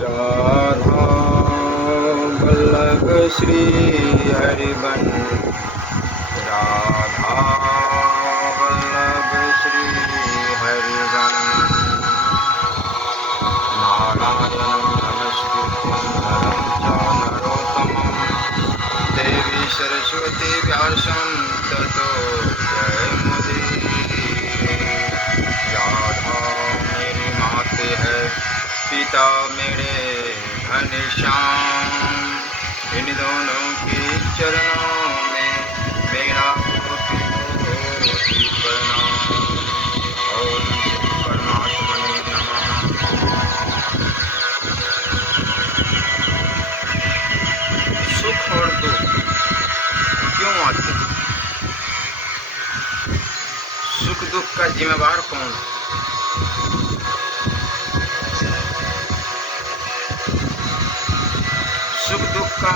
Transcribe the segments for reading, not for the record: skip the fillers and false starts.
राधा वल्लभ श्री हरिवंश राधा वल्लभ श्री हरिवंश नारायणं नमस्कृत्यं नरं च नरोत्तमं देवी सरस्वती व्यासं ततो जयमुदीरये। राधा मेरी माते है, पिता मेरे घनश्याम, इन दोनों के चरणों में मेरा कोटि कोटि प्रणाम। ओम श्री परमात्मने नमः। सुख और दुख क्यों आते हैं? सुख दुख का जिम्मेवार कौन है? सुख दुख का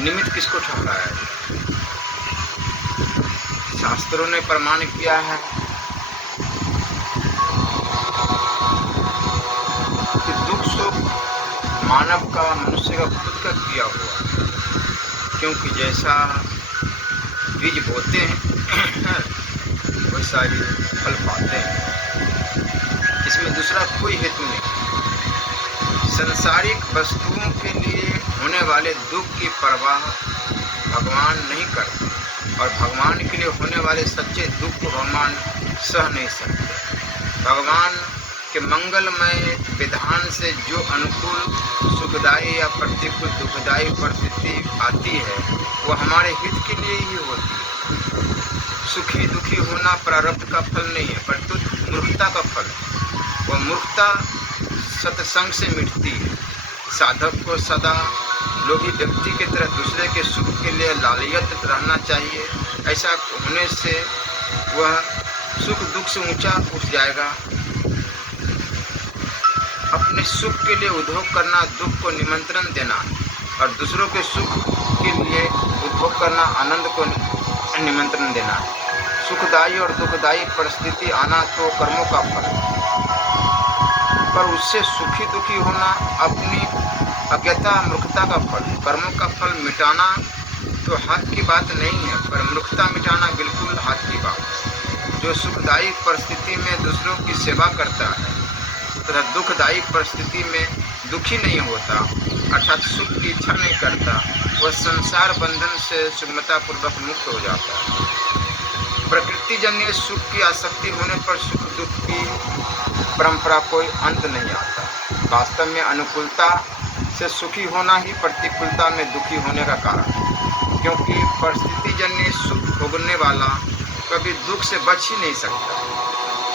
निमित्त किसको ठहराया है? शास्त्रों ने प्रमाण किया है कि दुख सुख मानव का, मनुष्य का खुद का किया हुआ, क्योंकि जैसा बीज बोते हैं वैसा ही फल पाते हैं। इसमें दूसरा कोई हेतु नहीं। संसारिक वस्तुओं के लिए होने वाले दुख की परवाह भगवान नहीं करते, और भगवान के लिए होने वाले सच्चे दुख को भगवान सह नहीं सकते। भगवान के मंगलमय विधान से जो अनुकूल सुखदायी या प्रतिकूल दुखदायी परिस्थिति आती है वो हमारे हित के लिए ही होती है। सुखी दुखी होना प्रारब्ध का फल नहीं है, परंतु मूर्खता का फल है। वह मूर्खता सत्संग से मिटती है। साधक को सदा लोभी व्यक्ति की तरह दूसरे के सुख के लिए लालयत रहना चाहिए। ऐसा होने से वह सुख दुख से ऊंचा उठ जाएगा। अपने सुख के लिए उद्योग करना दुख को निमंत्रण देना, और दूसरों के सुख के लिए उद्योग करना आनंद को निमंत्रण देना। सुखदायी और दुखदायी परिस्थिति आना तो कर्मों का फल, पर उससे सुखी दुखी होना अपनी अज्ञता मूर्खता का फल। कर्मों का फल मिटाना तो हाथ की बात नहीं है, पर मूर्खता मिटाना बिल्कुल हाथ की बात है। जो सुखदायी परिस्थिति में दूसरों की सेवा करता है तथा दुखदायी परिस्थिति में दुखी नहीं होता, अर्थात सुख की इच्छा नहीं करता, वह संसार बंधन से सुगमतापूर्वक मुक्त हो जाता है। प्रकृति जन्य सुख की आसक्ति होने पर सुख दुख की परंपरा कोई अंत नहीं आता। वास्तव में अनुकूलता से सुखी होना ही प्रतिकूलता में दुखी होने का कारण है, क्योंकि परिस्थिति जन्य सुख भोगने वाला कभी दुख से बच ही नहीं सकता।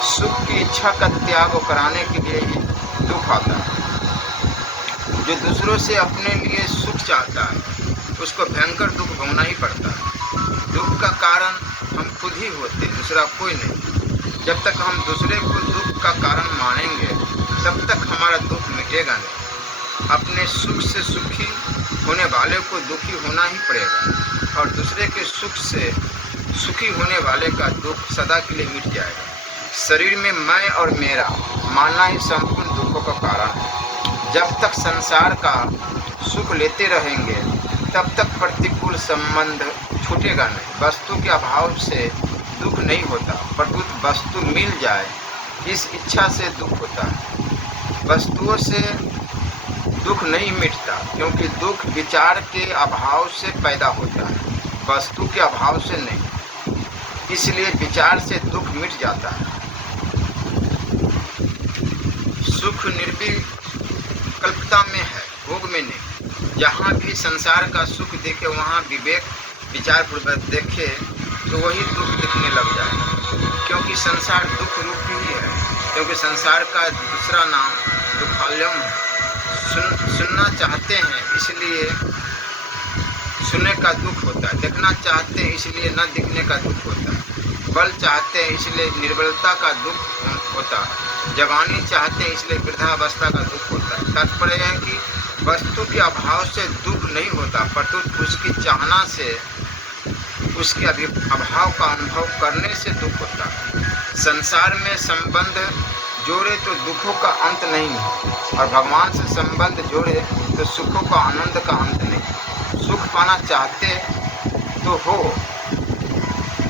सुख की इच्छा का त्याग कराने के लिए ही दुख आता है। जो दूसरों से अपने लिए सुख चाहता है उसको भयंकर दुख भोगना ही पड़ता है। दुख का कारण हम खुद ही होते, दूसरा कोई नहीं। जब तक हम दूसरे को दुख का कारण मानेंगे तब तक हमारा दुख मिटेगा नहीं। अपने सुख से सुखी होने वाले को दुखी होना ही पड़ेगा, और दूसरे के सुख से सुखी होने वाले का दुख सदा के लिए मिट जाएगा। शरीर में मैं और मेरा मानना ही संपूर्ण दुखों का कारण है। जब तक संसार का सुख लेते रहेंगे तब तक प्रतिकूल संबंध छूटेगा नहीं। वस्तु के अभाव से दुख नहीं होता, परंतु वस्तु मिल जाए इस इच्छा से दुख होता है। वस्तुओं से दुख नहीं मिटता, क्योंकि दुख विचार के अभाव से पैदा होता है, वस्तु के अभाव से नहीं। इसलिए विचार से दुख मिट जाता है। सुख निर्विकल्पता में है, भोग में नहीं। जहाँ भी संसार का सुख देखे वहाँ विवेक विचार पूर्वक देखे तो वही दुख दिखने लग जाएगा, क्योंकि संसार दुख रूप ही है। क्योंकि संसार का दूसरा नाम दुखालयम है। सुनना चाहते हैं इसलिए सुनने का दुख होता है, देखना चाहते हैं इसलिए न दिखने का दुख होता है, बल चाहते हैं इसलिए निर्बलता का दुख होता है, जवानी चाहते हैं इसलिए वृद्धावस्था का दुख होता है। तात्पर्य है कि वस्तु के अभाव से दुख नहीं होता, परंतु उसकी चाहना से, उसके अभाव का अनुभव करने से दुख होता है। संसार में संबंध जोड़े तो दुखों का अंत नहीं है, और भगवान से संबंध जोड़े तो सुखों का आनंद का अंत नहीं। सुख पाना चाहते तो हो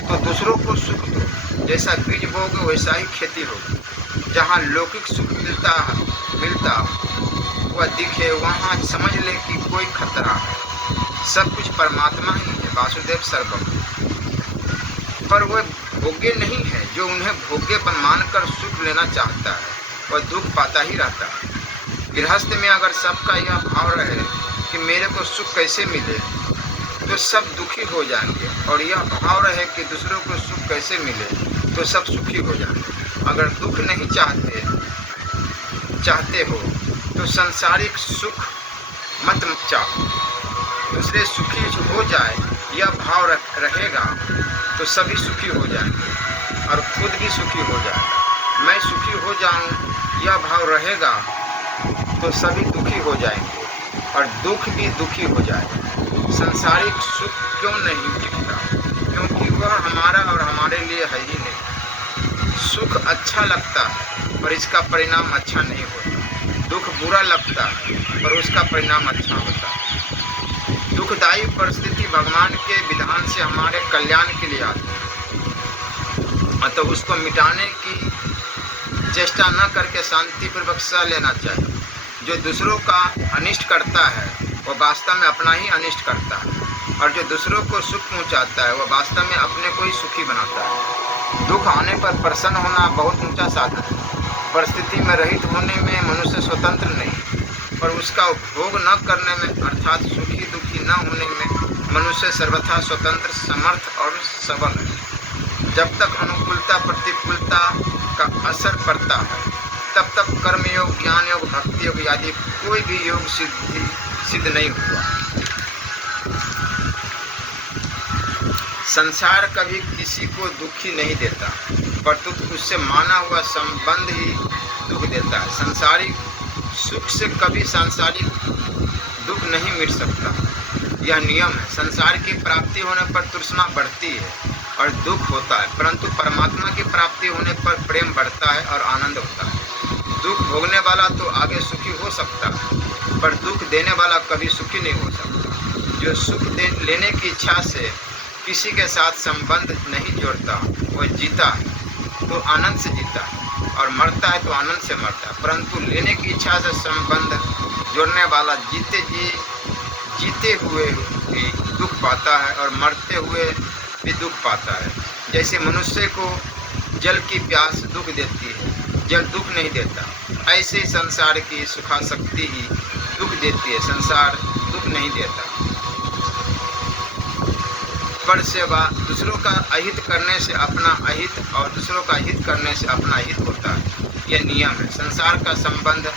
तो दूसरों को सुख दो। जैसा बीज बोगे वैसा ही खेती होगी। जहाँ लौकिक सुख मिलता वह दिखे, वहाँ समझ ले कि कोई खतरा है। सब कुछ परमात्मा ही है, वासुदेव सर्वम। पर वह भोग्य नहीं है। जो उन्हें भोग्यपन मानकर सुख लेना चाहता है वह दुख पाता ही रहता है। गृहस्थ में अगर सबका यह भाव रहे कि मेरे को सुख कैसे मिले, तो सब दुखी हो जाएंगे, और यह भाव रहे कि दूसरों को सुख कैसे मिले तो सब सुखी हो जाएंगे। अगर दुख नहीं चाहते हो तो सांसारिक सुख मत चाहो। दूसरे सुखी हो जाए यह भाव रहेगा तो सभी सुखी हो जाएंगे और खुद भी सुखी हो जाएगा। मैं सुखी हो जाऊं यह भाव रहेगा तो सभी दुखी हो जाएंगे और दुख भी दुखी हो जाएगा। सांसारिक सुख क्यों नहीं दिखता? क्योंकि वह हमारा और हमारे लिए है ही नहीं। सुख अच्छा लगता है पर इसका परिणाम अच्छा नहीं होता। दुख बुरा लगता है पर उसका परिणाम अच्छा होता है। दुखदायी परिस्थिति भगवान के विधान से हमारे कल्याण के लिए आती है, तो उसको मिटाने की चेष्टा न करके शांतिपूर्वक सह लेना चाहिए। जो दूसरों का अनिष्ट करता है वह वास्तव में अपना ही अनिष्ट करता है, और जो दूसरों को सुख पहुंचाता है वह वास्तव में अपने को ही सुखी बनाता है। दुख आने पर प्रसन्न होना बहुत ऊंचा साधन है। परिस्थिति में रहित होने में मनुष्य स्वतंत्र नहीं, पर उसका उपभोग न करने में अर्थात सुखी दुखी न होने में मनुष्य सर्वथा स्वतंत्र, समर्थ और सबल है। जब तक अनुकूलता प्रतिकूलता का असर पड़ता है तब तक कर्मयोग, ज्ञान योग, भक्ति योग आदि कोई भी योग सिद्ध नहीं हुआ। संसार कभी किसी को दुखी नहीं देता, परंतु उससे माना हुआ संबंध ही दुख देता है। सांसारिक सुख से कभी सांसारिक दुख नहीं मिट सकता, यह नियम है। संसार की प्राप्ति होने पर तृष्णा बढ़ती है और दुख होता है, परंतु परमात्मा की प्राप्ति होने पर प्रेम बढ़ता है और आनंद होता है। दुख भोगने वाला तो आगे सुखी हो सकता है, पर दुख देने वाला कभी सुखी नहीं हो सकता। जो सुख लेने की इच्छा से किसी के साथ संबंध नहीं जोड़ता वह जीता है तो आनंद से जीता है, और मरता है तो आनंद से मरता है। परंतु लेने की इच्छा से संबंध जोड़ने वाला जीते हुए भी दुख पाता है और मरते हुए भी दुख पाता है। जैसे मनुष्य को जल की प्यास दुख देती है, जल दुख नहीं देता, ऐसे ही संसार की सुखासक्ति ही दुख देती है, संसार दुख नहीं देता। पर सेवा दूसरों का अहित करने से अपना अहित और दूसरों का हित करने से अपना हित होता है, यह नियम है। संसार का संबंध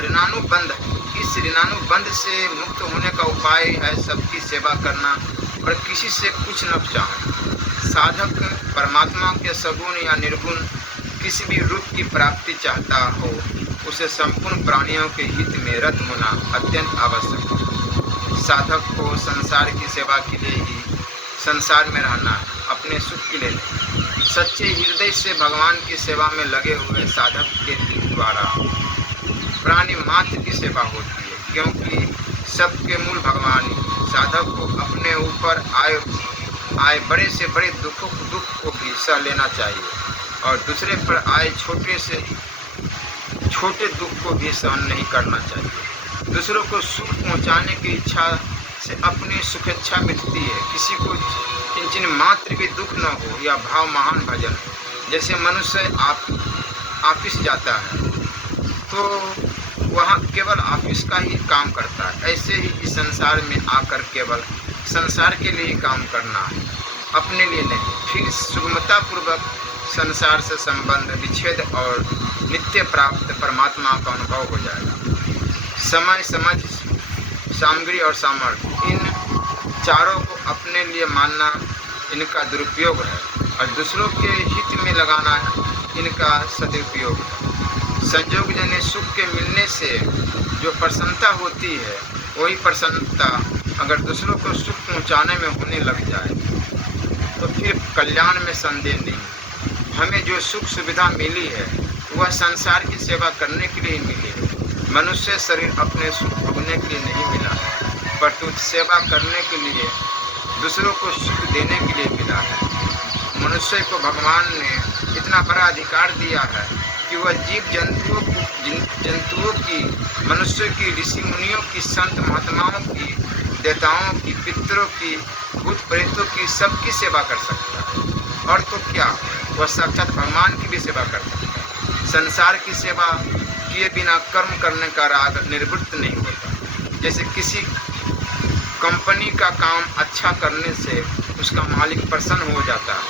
ऋणानुबंध है। इस ऋणानुबंध से मुक्त होने का उपाय है सबकी सेवा करना और किसी से कुछ न चाहना। साधक परमात्मा के सगुण या निर्गुण किसी भी रूप की प्राप्ति चाहता हो, उसे संपूर्ण प्राणियों के हित में रत होना अत्यंत आवश्यक है। साधक को संसार की सेवा के लिए ही संसार में रहना है, अपने सुख के लिए नहीं। सच्चे हृदय से भगवान की सेवा में लगे हुए साधक के द्वारा प्राणी मात्र की सेवा होती है, क्योंकि सबके मूल भगवान ही। साधक को अपने ऊपर आए बड़े से बड़े दुख को भी सह लेना चाहिए, और दूसरे पर आए छोटे से छोटे दुख को भी सहन नहीं करना चाहिए। दूसरों को सुख पहुंचाने की इच्छा से अपनी सुखेच्छा मिटती है। किसी को किंचन मात्र भी दुख न हो, यह भाव महान भजन है। जैसे मनुष्य ऑफिस जाता है तो वहाँ केवल ऑफिस का ही काम करता है, ऐसे ही इस संसार में आकर केवल संसार के लिए काम करना है, अपने लिए नहीं। फिर सुगमतापूर्वक संसार से संबंध विच्छेद और नित्य प्राप्त परमात्मा का अनुभव हो जाएगा। समय, समझ, सामग्री और सामर्थ्य, इन चारों को अपने लिए मानना इनका दुरुपयोग है, और दूसरों के हित में लगाना इनका सदुपयोग है। संयोग जन्य सुख के मिलने से जो प्रसन्नता होती है, वही प्रसन्नता अगर दूसरों को सुख पहुंचाने में होने लग जाए तो फिर कल्याण में संदेह नहीं। हमें जो सुख सुविधा मिली है वह संसार की सेवा करने के लिए ही मिली है। मनुष्य शरीर अपने सुख भोगने के लिए नहीं मिला, परंतु सेवा करने के लिए, दूसरों को सुख देने के लिए मिला है। मनुष्य को भगवान ने इतना बड़ा अधिकार दिया है कि वह जीव जंतुओं की, मनुष्य की, ऋषि मुनियों की, संत महात्माओं की, देवताओं की, पितरों की, भूत प्रेतों की, सबकी सेवा कर सकता है। और तो क्या, वह साक्षात भगवान की भी सेवा कर सकता है। संसार की सेवा किए बिना कर्म करने का राग निवृत्त नहीं होता। जैसे किसी कंपनी का काम अच्छा करने से उसका मालिक प्रसन्न हो जाता है,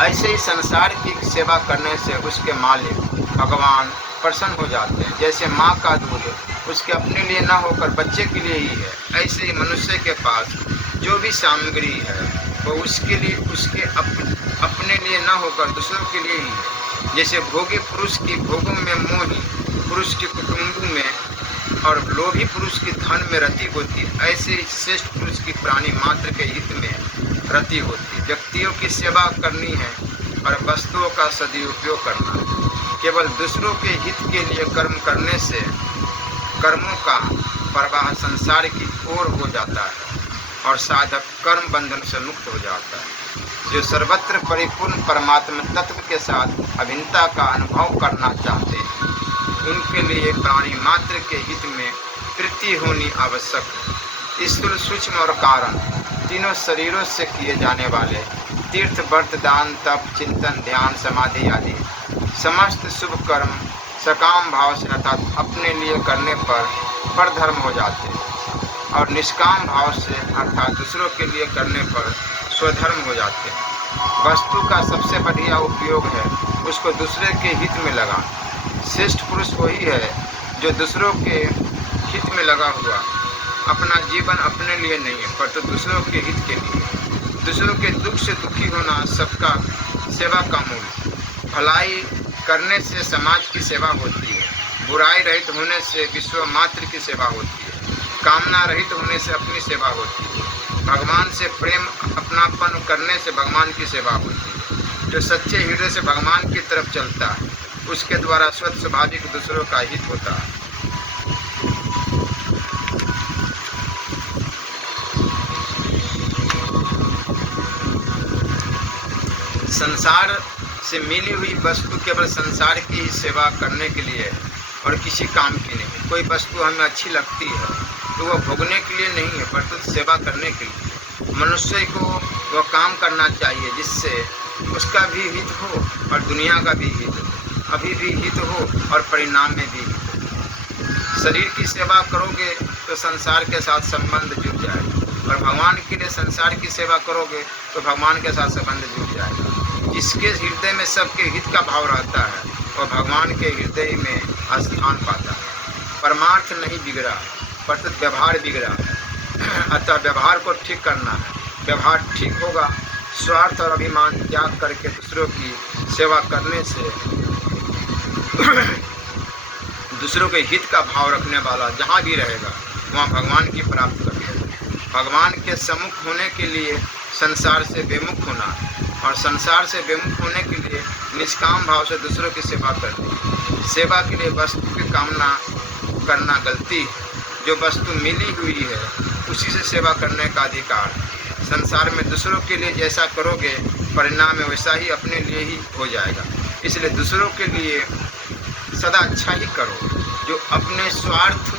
ऐसे ही संसार की सेवा करने से उसके मालिक भगवान प्रसन्न हो जाते हैं। जैसे माँ का दूध उसके अपने लिए न होकर बच्चे के लिए ही है, ऐसे ही मनुष्य के पास जो भी सामग्री है वो उसके लिए, उसके अपने लिए न होकर दूसरों के लिए ही है। जैसे भोगी पुरुष की भोगों में मोही, पुरुष की कुटुंबों में और लोभी पुरुष की धन में रति होती है, ऐसे ही श्रेष्ठ पुरुष की प्राणी मात्र के हित में रति होती है। व्यक्तियों की सेवा करनी है और वस्तुओं का सदुपयोग करना है। केवल दूसरों के हित के लिए कर्म करने से कर्मों का प्रवाह संसार की ओर हो जाता है और साधक कर्म बंधन से मुक्त हो जाता है। जो सर्वत्र परिपूर्ण परमात्मा तत्व के साथ अभिन्नता का अनुभव करना चाहते हैं, उनके लिए प्राणी मात्र के हित में प्रीति होनी आवश्यक है। स्थूल, सूक्ष्म और कारण तीनों शरीरों से किए जाने वाले तीर्थ, व्रत, दान, तप, चिंतन, ध्यान, समाधि आदि समस्त शुभ कर्म सकाम भाव से अर्थात अपने लिए करने पर धर्म हो जाते हैं और निष्काम भाव से अर्थात दूसरों के लिए करने पर स्वधर्म हो जाते हैं। वस्तु का सबसे बढ़िया उपयोग है उसको दूसरे के हित में लगाना। श्रेष्ठ पुरुष वही है जो दूसरों के हित में लगा हुआ, अपना जीवन अपने लिए नहीं है पर तो दूसरों के हित के लिए। दूसरों के दुख से दुखी होना सबका सेवा का मूल। भलाई करने से समाज की सेवा होती है, बुराई रहित होने से विश्व मात्र की सेवा होती है, कामना रहित होने से अपनी सेवा होती है, भगवान से प्रेम अपनापन करने से भगवान की सेवा होती है। जो सच्चे हृदय से भगवान की तरफ चलता है उसके द्वारा स्वतः स्वाभाविक दूसरों का हित होता है। संसार से मिली हुई वस्तु केवल संसार की ही सेवा करने के लिए है और किसी काम की नहीं। कोई वस्तु हमें अच्छी लगती है तो वह भोगने के लिए नहीं है परंतु सेवा करने के लिए। मनुष्य को वह काम करना चाहिए जिससे उसका भी हित हो और दुनिया का भी हित हो, अभी भी हित हो और परिणाम में भी हित हो। शरीर की सेवा करोगे तो संसार के साथ संबंध जुड़ जाएगा और भगवान के लिए संसार की सेवा करोगे तो भगवान के साथ संबंध जुड़ जाएगा। जिसके हृदय में सबके हित का भाव रहता है वह भगवान के हृदय में स्थान पाता है। परमार्थ नहीं बिगड़ा परंतु व्यवहार बिगड़ा है, अतः व्यवहार को ठीक करना है। व्यवहार ठीक होगा, स्वार्थ और अभिमान त्याग करके दूसरों की सेवा करने से दूसरों के हित का भाव रखने वाला जहाँ भी रहेगा वहाँ भगवान की प्राप्त कर लेगा। भगवान के सम्मुख होने के लिए संसार से बेमुख होना और संसार से बेमुख होने के लिए निष्काम भाव से दूसरों की सेवा करनी। सेवा के लिए वस्तु की कामना करना गलती है। जो वस्तु मिली हुई है उसी से सेवा करने का अधिकार। संसार में दूसरों के लिए जैसा करोगे परिणाम में वैसा ही अपने लिए ही हो जाएगा। इसलिए दूसरों के लिए सदा अच्छा ही करो। जो अपने स्वार्थ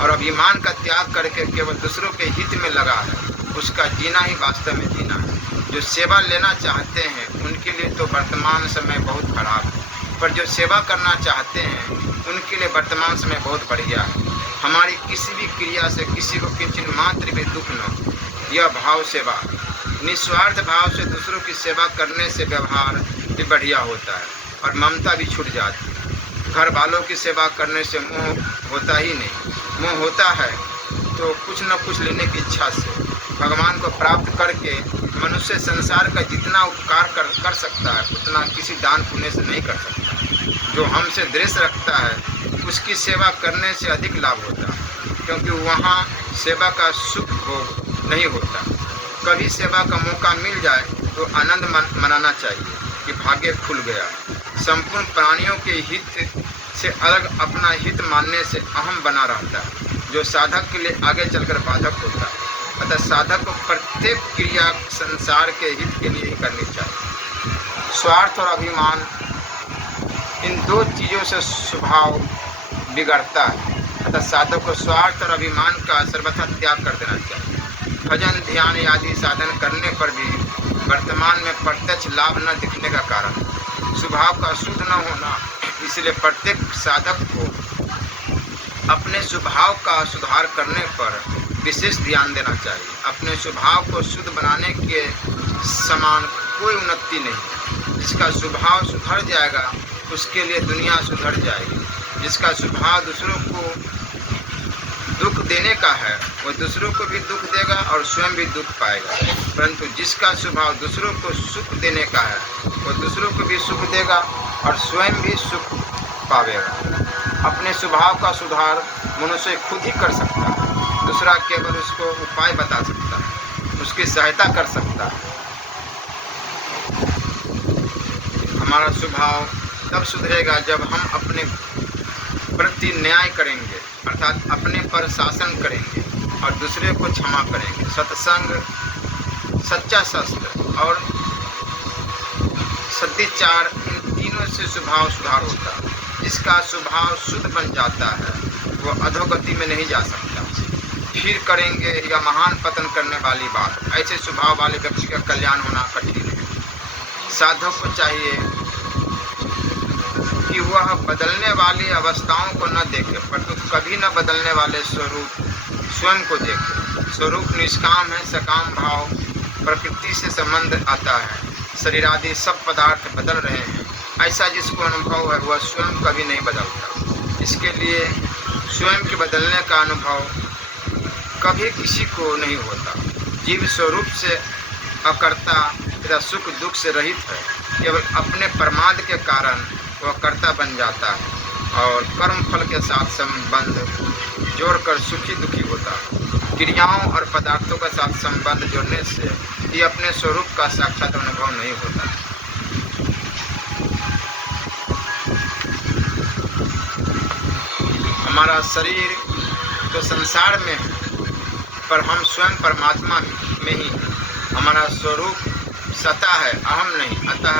और अभिमान का त्याग करके केवल दूसरों के हित में लगा है उसका जीना ही वास्तव में जीना है। जो सेवा लेना चाहते हैं उनके लिए तो वर्तमान समय बहुत खराब है, पर जो सेवा करना चाहते हैं उनके लिए वर्तमान समय बहुत बढ़िया है। हमारी किसी भी क्रिया से किसी को किंचित मात्र भी दुख न हो, यह भाव सेवा। निस्वार्थ भाव से दूसरों की सेवा करने से व्यवहार भी बढ़िया होता है और ममता भी छूट जाती है। घर वालों की सेवा करने से मोह होता ही नहीं। मोह होता है तो कुछ न कुछ लेने की इच्छा से। भगवान को प्राप्त करके मनुष्य संसार का जितना उपकार कर सकता है उतना किसी दान पुण्य से नहीं कर सकता। जो हमसे द्वेष रखता है उसकी सेवा करने से अधिक लाभ होता है, क्योंकि वहाँ सेवा का सुख भोग नहीं होता। कभी सेवा का मौका मिल जाए तो आनंद मनाना चाहिए कि भाग्य खुल गया। संपूर्ण प्राणियों के हित से अलग अपना हित मानने से अहम बना रहता है, जो साधक के लिए आगे चलकर बाधक होता है। अतः साधक को प्रत्येक क्रिया संसार के हित के लिए ही करनी चाहिए। स्वार्थ और अभिमान, इन दो चीज़ों से स्वभाव बिगड़ता है। अतः साधक को स्वार्थ और अभिमान का सर्वथा त्याग कर देना चाहिए। भजन, ध्यान आदि साधन करने पर भी वर्तमान में प्रत्यक्ष लाभ न दिखने का कारण स्वभाव का शुद्ध न होना। इसलिए प्रत्येक साधक को अपने स्वभाव का सुधार करने पर विशेष ध्यान देना चाहिए। अपने स्वभाव को शुद्ध बनाने के समान कोई उन्नति नहीं। जिसका स्वभाव सुधर जाएगा उसके लिए दुनिया सुधर जाएगी। जिसका स्वभाव दूसरों को दुख देने का है वो दूसरों को भी दुख देगा और स्वयं भी दुख पाएगा। परंतु जिसका स्वभाव दूसरों को सुख देने का है वो दूसरों को भी सुख देगा और स्वयं भी सुख पावेगा। अपने स्वभाव का सुधार मनुष्य खुद ही कर सकता है। दूसरा केवल उसको उपाय बता सकता है, उसकी सहायता कर सकता है। हमारा स्वभाव तब सुधरेगा जब हम अपने प्रति न्याय करेंगे, अर्थात अपने पर शासन करेंगे और दूसरे को क्षमा करेंगे। सत्संग, सच्चा शस्त्र और सद्विचार, इन तीनों से स्वभाव सुधार होता है। जिसका स्वभाव शुद्ध बन जाता है वो अधोगति में नहीं जा सकता। फिर करेंगे या महान पतन करने वाली बात। ऐसे स्वभाव वाले व्यक्ति का कल्याण होना कठिन है। साधक को चाहिए कि वह बदलने वाली अवस्थाओं को न देखे, परंतु कभी न बदलने वाले स्वरूप स्वयं को देखे। स्वरूप निष्काम है, सकाम भाव प्रकृति से संबंध आता है। शरीर आदि सब पदार्थ बदल रहे हैं, ऐसा जिसको अनुभव है वह स्वयं कभी नहीं बदलता। इसके लिए स्वयं के बदलने का अनुभव कभी किसी को नहीं होता। जीव स्वरूप से अकर्ता तथा सुख दुख से रहित है। केवल अपने प्रमाद के कारण वह कर्ता बन जाता है और कर्म फल के साथ संबंध जोड़कर सुखी दुखी होता है। क्रियाओं और पदार्थों के साथ संबंध जोड़ने से ही अपने स्वरूप का साक्षात अनुभव नहीं होता। हमारा शरीर तो संसार में है, पर हम स्वयं परमात्मा में ही। हमारा स्वरूप सत्ता है, अहम नहीं। अतः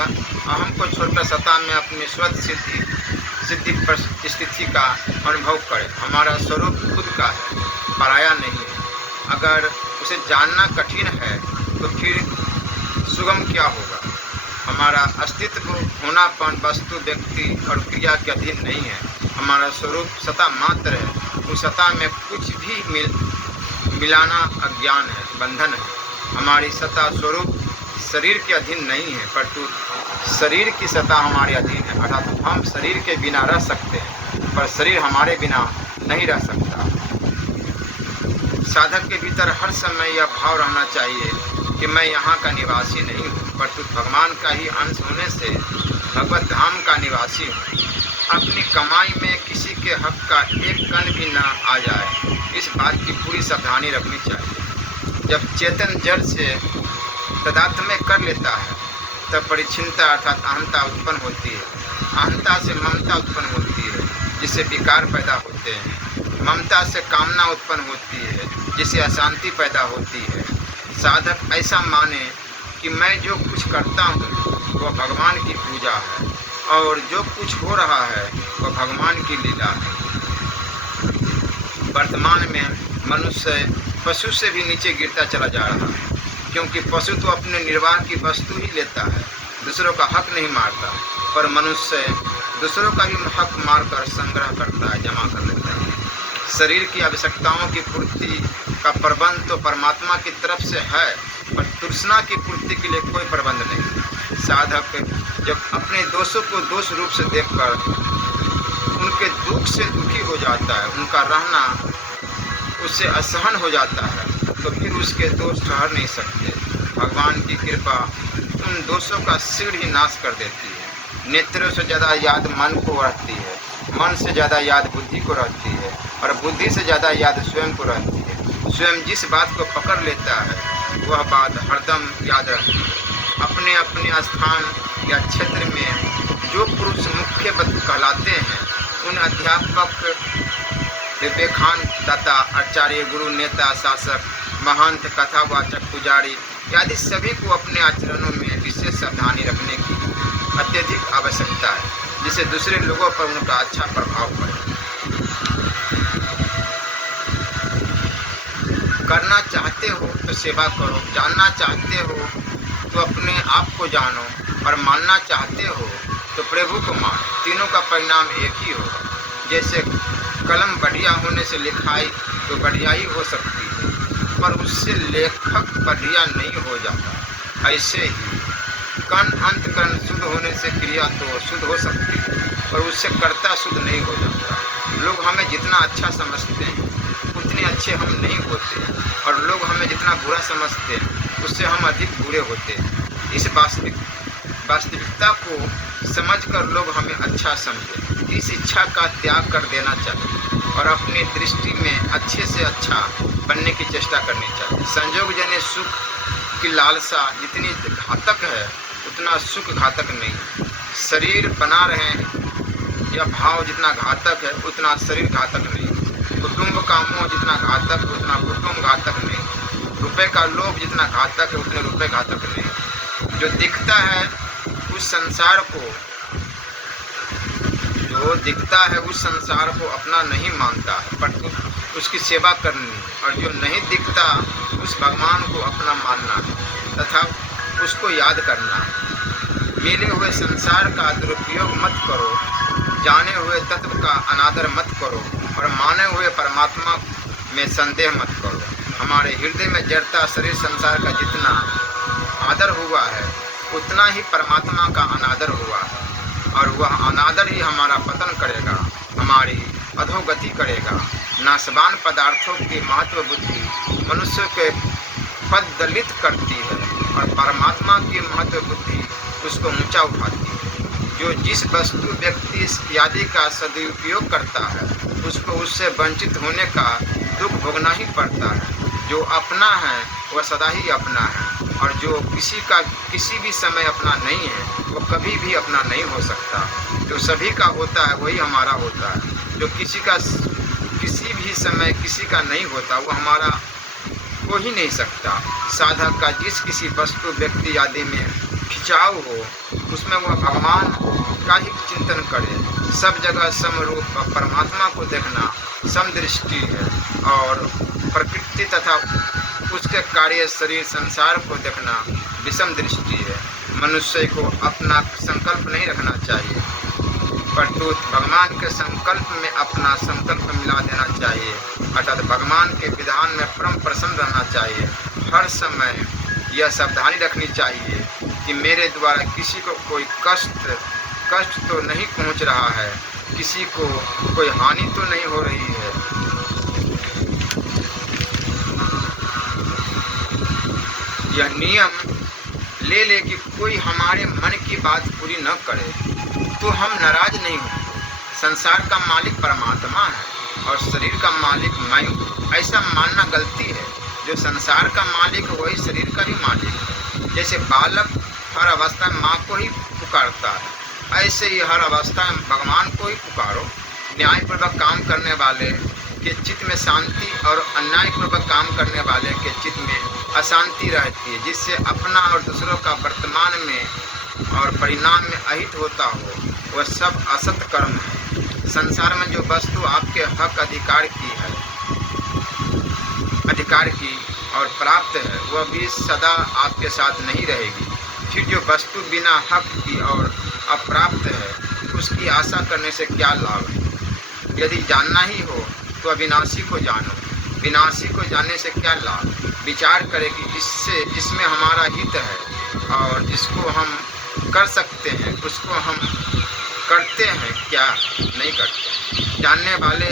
अहम को छोड़कर सत्ता में अपनी स्वत सिद्धि स्थिति का अनुभव करें। हमारा स्वरूप खुद का है, पराया नहीं है। अगर उसे जानना कठिन है तो फिर सुगम क्या होगा। हमारा अस्तित्व, होनापन वस्तु, व्यक्ति और क्रिया के अधीन नहीं है। हमारा स्वरूप सत्ता मात्र है। उस सत्ता में कुछ भी मिलाना अज्ञान है, बंधन है। हमारी सत्ता स्वरूप शरीर के अधीन नहीं है, परंतु शरीर की सत्ता हमारे अधीन है। अर्थात हम शरीर के बिना रह सकते हैं पर शरीर हमारे बिना नहीं रह सकता। साधक के भीतर हर समय यह भाव रहना चाहिए कि मैं यहाँ का निवासी नहीं हूँ, परंतु भगवान का ही अंश होने से भगवत धाम का निवासी हूँ। अपनी कमाई में किसी के हक का एक कण भी न आ जाए, इस बात की पूरी सावधानी रखनी चाहिए। जब चेतन जड़ से तदात्म में कर लेता है तब परिच्छिन्नता अर्थात अहंता उत्पन्न होती है। अहंता से ममता उत्पन्न होती है, जिससे विकार पैदा होते हैं। ममता से कामना उत्पन्न होती है, जिससे अशांति पैदा होती है। साधक ऐसा माने कि मैं जो कुछ करता हूँ वह भगवान की पूजा है और जो कुछ हो रहा है वह भगवान की लीला है। वर्तमान में मनुष्य पशु से भी नीचे गिरता चला जा रहा है, क्योंकि पशु तो अपने निर्वाह की वस्तु ही लेता है, दूसरों का हक नहीं मारता। पर मनुष्य दूसरों का भी हक मारकर संग्रह करता है, जमा कर लेता है। शरीर की आवश्यकताओं की पूर्ति का प्रबंध तो परमात्मा की तरफ से है, पर तृष्णा की पूर्ति के लिए कोई प्रबंध नहीं। साधक जब अपने दोषों को दोष रूप से देखकर उनके दुख से दुखी हो जाता है, उनका रहना उससे असहन हो जाता है, तो फिर उसके दोष ठहर नहीं सकते। भगवान की कृपा उन दोषों का शीघ्र ही नाश कर देती है। नेत्रों से ज़्यादा याद मन को रहती है, मन से ज़्यादा याद बुद्धि को रहती है और बुद्धि से ज़्यादा याद स्वयं को रहती है। स्वयं जिस बात को पकड़ लेता है वह बात हरदम याद रहती है। अपने अपने स्थान या क्षेत्र में जो पुरुष मुख्य कहलाते हैं, उन अध्यापक, विवेकानंददाता, आचार्य, गुरु, नेता, शासक, महंत, कथावाचक, पुजारी आदि सभी को अपने आचरणों में विशेष सावधानी रखने की अत्यधिक आवश्यकता है, जिससे दूसरे लोगों पर उनका अच्छा प्रभाव पड़े। करना चाहते हो तो सेवा करो, जानना चाहते हो तो अपने आप को जानो, और मानना चाहते हो तो प्रभु को मानो। तीनों का परिणाम एक ही होगा। जैसे कलम बढ़िया होने से लिखाई तो बढ़िया ही हो सकती है, पर उससे लेखक बढ़िया नहीं हो जाता। ऐसे ही अंतकरण शुद्ध होने से क्रिया तो शुद्ध हो सकती है, पर उससे कर्ता शुद्ध नहीं हो जाता। लोग हमें जितना अच्छा समझते हैं उतने अच्छे हम नहीं होते, और लोग हमें जितना बुरा समझते हैं उससे हम अधिक बुरे होते हैं। इस वास्तविकता को समझकर लोग हमें अच्छा समझें, इस इच्छा का त्याग कर देना चाहिए और अपनी दृष्टि में अच्छे से अच्छा बनने की चेष्टा करनी चाहिए। संयोगजन्य सुख की लालसा जितनी घातक है उतना सुख घातक नहीं। शरीर बना रहे हैं यह भाव जितना घातक है उतना शरीर घातक नहीं। कुटुंब का मोह जितना घातक है उतना कुटुंब घातक नहीं। रुपए का लोभ जितना घातक है उतने रुपए घातक नहीं। जो दिखता है उस संसार को अपना नहीं मानता है, पर उसकी सेवा करनी है, और जो नहीं दिखता उस भगवान को अपना मानना है तथा उसको याद करना है। मिले हुए संसार का दुरुपयोग मत करो, जाने हुए तत्व का अनादर मत करो, और माने हुए परमात्मा में संदेह मत करो। हमारे हृदय में जड़ता शरीर संसार का जितना आदर हुआ है उतना ही परमात्मा का अनादर हुआ है, और वह अनादर ही हमारा पतन करेगा, हमारी अधोगति करेगा। नाशवान पदार्थों की महत्व बुद्धि मनुष्य के पद दलित करती है, और परमात्मा की महत्व बुद्धि उसको ऊंचा उठाती है। जो जिस वस्तु व्यक्ति इत्यादि का सदुपयोग करता है उसको उससे वंचित होने का दुख भोगना ही पड़ता है। जो अपना है वह सदा ही अपना है, और जो किसी का किसी भी समय अपना नहीं है वो कभी भी अपना नहीं हो सकता। जो सभी का होता है वही हमारा होता है। जो किसी का किसी भी समय किसी का नहीं होता वो हमारा हो ही नहीं सकता। साधक का जिस किसी वस्तु व्यक्ति आदि में खिंचाव हो उसमें वह भगवान का ही चिंतन करे। सब जगह समरूप परमात्मा को देखना समदृष्टि है, और प्रकृति तथा उसके कार्य शरीर संसार को देखना विषम दृष्टि है। मनुष्य को अपना संकल्प नहीं रखना चाहिए, परंतु भगवान के संकल्प में अपना संकल्प मिला देना चाहिए, अर्थात भगवान के विधान में परम प्रसन्न रहना चाहिए। हर समय यह सावधानी रखनी चाहिए कि मेरे द्वारा किसी को कोई कष्ट तो नहीं पहुंच रहा है, किसी को कोई हानि तो नहीं हो रही है। यह नियम ले कि कोई हमारे मन की बात पूरी न करे तो हम नाराज नहीं होंगे। संसार का मालिक परमात्मा है और शरीर का मालिक मैं हूँ, ऐसा मानना गलती है। जो संसार का मालिक वही शरीर का भी मालिक है। जैसे बालक हर अवस्था में माँ को ही पुकारता है, ऐसे ही हर अवस्था में भगवान को ही पुकारो। न्यायपूर्वक काम करने वाले के चित्त में शांति और अन्यायपूर्वक काम करने वाले के चित्त में अशांति रहती है, जिससे अपना और दूसरों का वर्तमान में और परिणाम में अहित होता हो वह सब असत कर्म है। संसार में जो वस्तु आपके हक अधिकार की और प्राप्त है वह भी सदा आपके साथ नहीं रहेगी। फिर जो वस्तु बिना हक की और अप्राप्त है उसकी आशा करने से क्या लाभ है। यदि जानना ही हो तो अविनाशी को जानो, विनाशी को जानने से क्या लाभ। विचार करें कि जिसमें हमारा हित है और जिसको हम कर सकते हैं उसको हम करते हैं, क्या नहीं करते। जानने वाले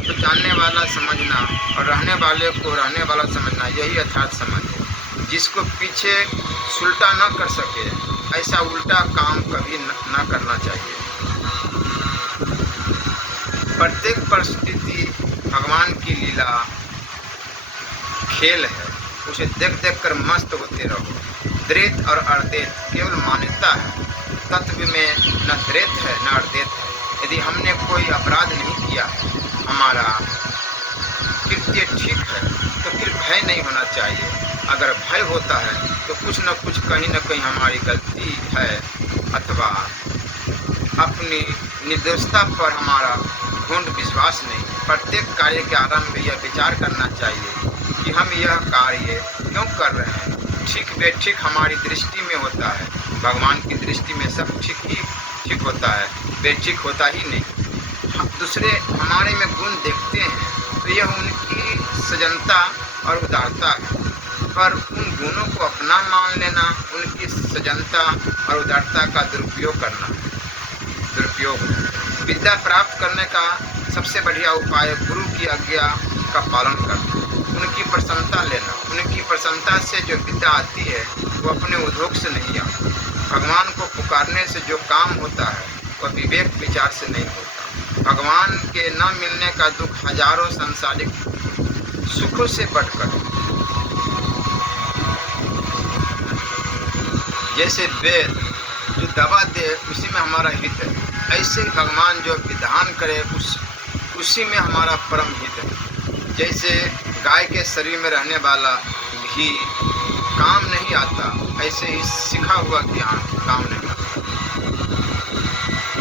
को जानने वाला समझना और रहने वाले को रहने वाला समझना, यही यथार्थ समझ है। जिसको पीछे सुलटा न कर सके ऐसा उल्टा काम कभी न करना चाहिए। प्रत्येक परिस्थिति भगवान की लीला खेल है, उसे देख देख कर मस्त होते रहो। द्वैत और अर्देत केवल मान्यता है, तत्व में न द्वैत है न अर्देत है। यदि हमने कोई अपराध नहीं किया है, हमारा कृत्य ठीक है, तो फिर भय नहीं होना चाहिए। अगर भय होता है तो कुछ न कुछ कहीं न कहीं हमारी गलती है, अथवा अपनी निर्दोषता पर हमारा ढूंढ विश्वास नहीं। प्रत्येक कार्य के आरंभ में यह विचार करना चाहिए कि हम यह कार्य क्यों कर रहे हैं। ठीक बेठीक हमारी दृष्टि में होता है, भगवान की दृष्टि में सब ठीक होता है, बेठीक होता ही नहीं। हम दूसरे हमारे में गुण देखते हैं तो यह उनकी सजनता और उदारता है, पर उन गुणों को अपना मान लेना उनकी सजनता और उदारता का दुरुपयोग करना। विद्या प्राप्त करने का सबसे बढ़िया उपाय गुरु की आज्ञा का पालन करना, उनकी प्रसन्नता लेना। उनकी प्रसन्नता से जो विद्या आती है वो अपने उद्योग से नहीं आती। भगवान को पुकारने से जो काम होता है वह विवेक विचार से नहीं होता। भगवान के न मिलने का दुख हजारों सांसारिक सुखों से बढ़कर, जैसे वेद जो दवा दे उसी में हमारा हित है, ऐसे ही भगवान जो विधान करे उसी में हमारा परम हित है। जैसे गाय के शरीर में रहने वाला घी काम नहीं आता, ऐसे ही सीखा हुआ ज्ञान काम नहीं आता।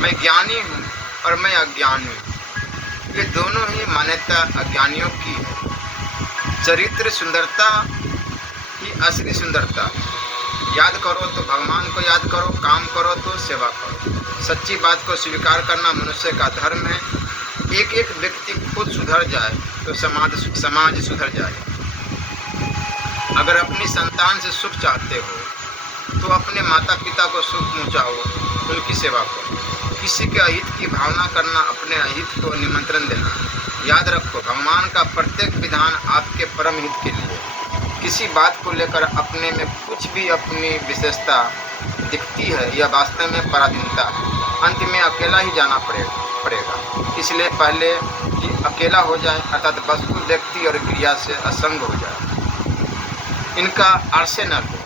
मैं ज्ञानी हूँ और मैं अज्ञानी हूँ, ये दोनों ही मान्यता अज्ञानियों की है। चरित्र सुंदरता ही असली सुंदरता है। याद करो तो भगवान को याद करो, काम करो तो सेवा करो। सच्ची बात को स्वीकार करना मनुष्य का धर्म है। एक एक व्यक्ति खुद सुधर जाए तो समाज सुधर जाए। अगर अपनी संतान से सुख चाहते हो तो अपने माता पिता को सुख पहुँचाओ, उनकी सेवा करो। किसी के अहित की भावना करना अपने अहित को निमंत्रण देना। याद रखो, भगवान का प्रत्येक विधान आपके परम हित के लिए। किसी बात को लेकर अपने में कुछ भी अपनी विशेषता दिखती है, यह वास्तव में पराधीनता है। अंत में अकेला ही जाना पड़ेगा। इसलिए पहले कि अकेला हो जाए, अर्थात वस्तु, व्यक्ति और क्रिया से असंग हो जाए, इनका आश्रय न लो।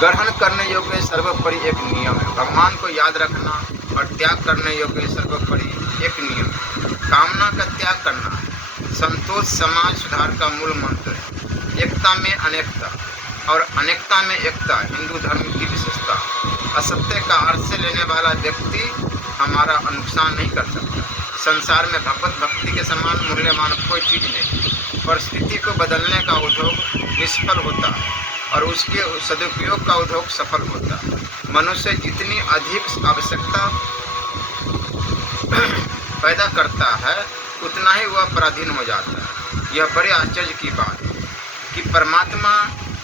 ग्रहण करने योग्य सर्वोपरि एक नियम है। भगवान को याद रखना और त्याग करने योग्य सर्वोपरि एक नियम है। कामना का त्याग करना संतोष समाज सुधार का मूल मंत्र है। एकता में अनेकता और अनेकता में एकता हिंदू धर्म की विशेषता। असत्य का आश्रय लेने वाला व्यक्ति हमारा नुकसान नहीं कर सकता। संसार में भगवत भक्ति के समान मूल्यवान कोई चीज नहीं। परिस्थिति को बदलने का उद्योग निष्फल होता है और उसके सदुपयोग का उद्योग सफल होता है। मनुष्य जितनी अधिक आवश्यकता पैदा करता है उतना ही वह पराधीन हो जाता है। यह बड़े आश्चर्य की बात है कि परमात्मा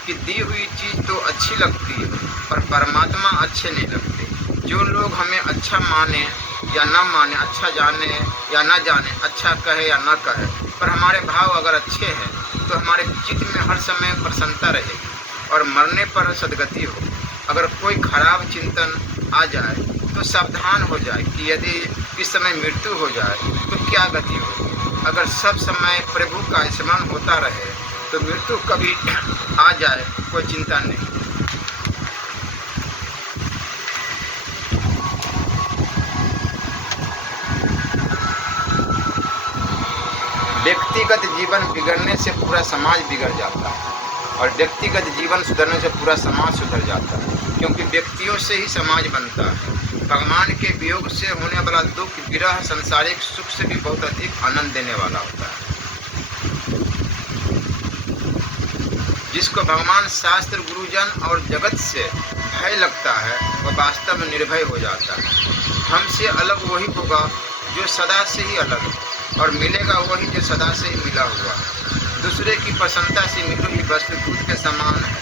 की दी हुई चीज़ तो अच्छी लगती है पर परमात्मा अच्छे नहीं लगते। जो लोग हमें अच्छा माने या न माने, अच्छा जाने या न जाने, अच्छा कहे या न कहे, पर हमारे भाव अगर अच्छे हैं तो हमारे चित्त में हर समय प्रसन्नता रहेगी और मरने पर सद्गति हो। अगर कोई खराब चिंतन आ जाए तो सावधान हो जाए कि यदि इस समय मृत्यु हो जाए तो क्या गति हो। अगर सब समय प्रभु का स्मरण होता रहे तो मृत्यु कभी आ जाए कोई चिंता नहीं। व्यक्तिगत जीवन बिगड़ने से पूरा समाज बिगड़ जाता है और व्यक्तिगत जीवन सुधरने से पूरा समाज सुधर जाता है, क्योंकि व्यक्तियों से ही समाज बनता है। भगवान के वियोग से होने वाला दुख विरह संसारिक सुख से भी बहुत अधिक आनंद देने वाला होता है। जिसको भगवान, शास्त्र, गुरुजन और जगत से भय लगता है वह वास्तव में निर्भय हो जाता है। हमसे अलग वही होगा जो सदा से ही अलग है और मिलेगा वही जो सदा से ही मिला हुआ है। दूसरे की प्रसन्नता से मिली हुई वस्तु दूध के समान है,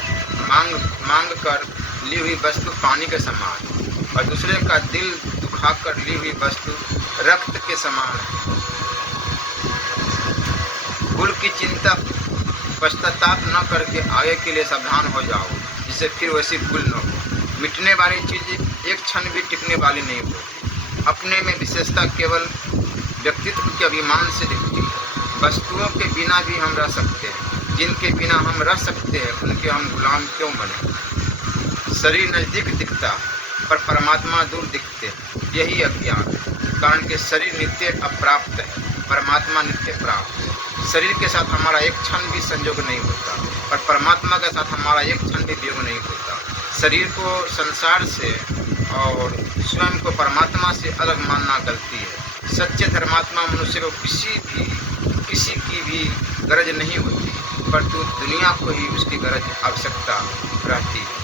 मांग कर ली हुई वस्तु पानी के समान, और दूसरे का दिल दुखाकर ली हुई वस्तु रक्त के समान है। भूल की चिंता पश्चाताप न करके आगे के लिए सावधान हो जाओ, जिससे फिर वैसी भूल न हो। मिटने वाली चीज़ एक क्षण भी टिकने वाली नहीं होती। अपने में विशेषता केवल व्यक्तित्व के अभिमान से दिखती है। वस्तुओं के बिना भी हम रह सकते हैं, जिनके बिना हम रह सकते हैं उनके हम गुलाम क्यों बने। शरीर नज़दीक दिखता पर परमात्मा दूर दिखते, यही अज्ञान है। कारण कि शरीर नित्य अप्राप्त है, परमात्मा नित्य प्राप्त है। शरीर के साथ हमारा एक क्षण भी संयोग नहीं होता और परमात्मा के साथ हमारा एक क्षण भी वियोग नहीं होता। शरीर को संसार से और स्वयं को परमात्मा से अलग मानना गलती है। सच्चे धर्मात्मा मनुष्य को किसी की भी गरज नहीं होती, परंतु दुनिया को ही उसकी गरज आवश्यकता रहती है।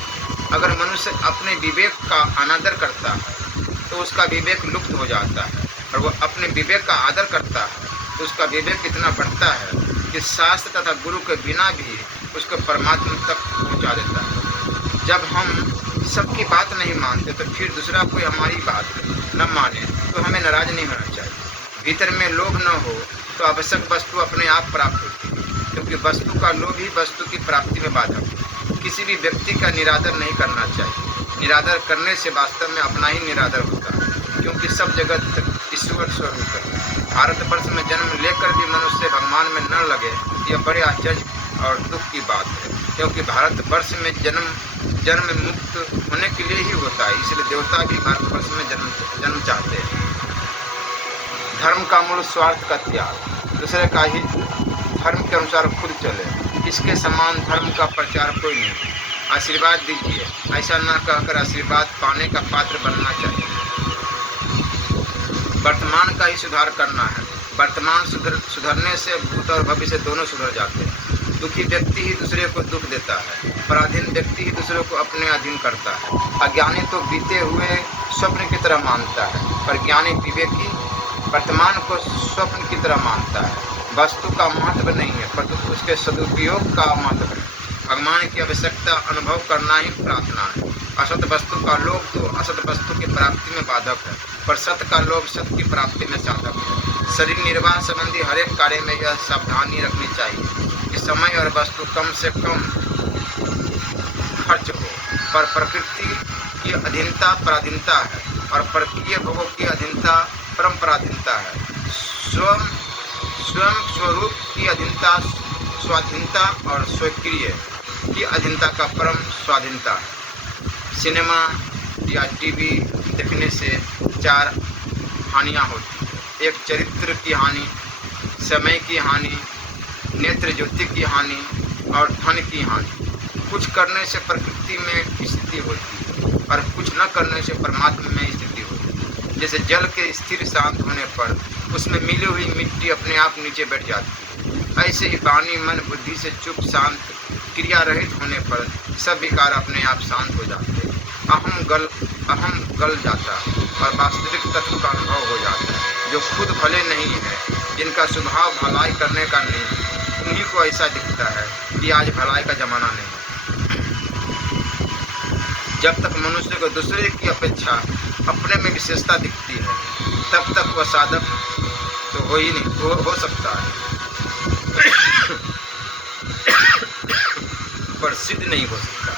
अगर मनुष्य अपने विवेक का अनादर करता है तो उसका विवेक लुप्त हो जाता है, और वह अपने विवेक का आदर करता है तो उसका विवेक इतना बढ़ता है कि शास्त्र तथा गुरु के बिना भी उसको परमात्मा तक पहुंचा देता है। जब हम सबकी बात नहीं मानते तो फिर दूसरा कोई हमारी बात न माने तो हमें नाराज नहीं होना चाहिए। भीतर में लोभ न हो तो आवश्यक वस्तु अपने आप प्राप्त होती है, क्योंकि वस्तु का लोभ ही वस्तु की प्राप्ति में बाधक है। किसी भी व्यक्ति का निरादर नहीं करना चाहिए। निरादर करने से वास्तव में अपना ही निरादर होता है, क्योंकि सब जगत ईश्वर स्वरूप है। भारतवर्ष में जन्म लेकर भी मनुष्य भगवान में न लगे, यह बड़े आश्चर्य और दुख की बात है, क्योंकि भारतवर्ष में जन्म मुक्त होने के लिए ही होता है। इसलिए देवता भी भारतवर्ष में जन्म चाहते हैं। धर्म का मूल स्वार्थ का त्याग, दूसरे का ही धर्म के अनुसार खुद चले, इसके समान धर्म का प्रचार कोई नहीं। आशीर्वाद दीजिए, ऐसा न कहकर आशीर्वाद पाने का पात्र बनना चाहिए। वर्तमान का ही सुधार करना है। वर्तमान सुधरने से भूत और भविष्य दोनों सुधर जाते हैं। दुखी व्यक्ति ही दूसरे को दुख देता है, पराधीन व्यक्ति ही दूसरे को अपने अधीन करता है। अज्ञानी तो बीते हुए स्वप्न की तरह मानता है, पर ज्ञानी विवेकी वर्तमान को स्वप्न की तरह मानता है। वस्तु का महत्व नहीं है, परंतु उसके सदुपयोग का महत्व है। भगवान की आवश्यकता अनुभव करना ही प्रार्थना है। असत वस्तु का लोभ तो असत वस्तु की प्राप्ति में बाधक है, पर सत्य का लोभ सत्य की प्राप्ति में साधक है। शरीर निर्वाह संबंधी हर एक कार्य में यह सावधानी रखनी चाहिए कि समय और वस्तु कम से कम खर्च हो, पर प्रकृति की अधीनता पराधीनता है और परकीय भोगों की अधीनता परम पराधीनता है। स्वयं स्वरूप की अधीनता स्वाधीनता और स्वक्रिय की अधीनता का परम स्वाधीनता है। सिनेमा या टीवी देखने से चार हानियाँ होती हैं। एक चरित्र की हानि, समय की हानि, नेत्र ज्योति की हानि और धन की हानि। कुछ करने से प्रकृति में स्थिति होती है और कुछ न करने से परमात्मा में स्थिति होती है। जैसे जल के स्थिर शांत होने पर उसमें मिली हुई मिट्टी अपने आप नीचे बैठ जाती है, ऐसे ही वाणी मन बुद्धि से चुप शांत क्रिया रहित होने पर सब विकार अपने आप शांत हो जाते हैं। अहम गल जाता और वास्तविक तत्व का अनुभव हो जाता है। जो खुद भले नहीं है, जिनका स्वभाव भलाई करने का नहीं है, उन्हीं को ऐसा दिखता है कि आज भलाई का जमाना नहीं। जब तक मनुष्य को दूसरे की अपेक्षा अपने में विशेषता दिखती है, तब तक वह साधक तो हो ही नहीं हो सकता है, पर सिद्ध नहीं हो सकता।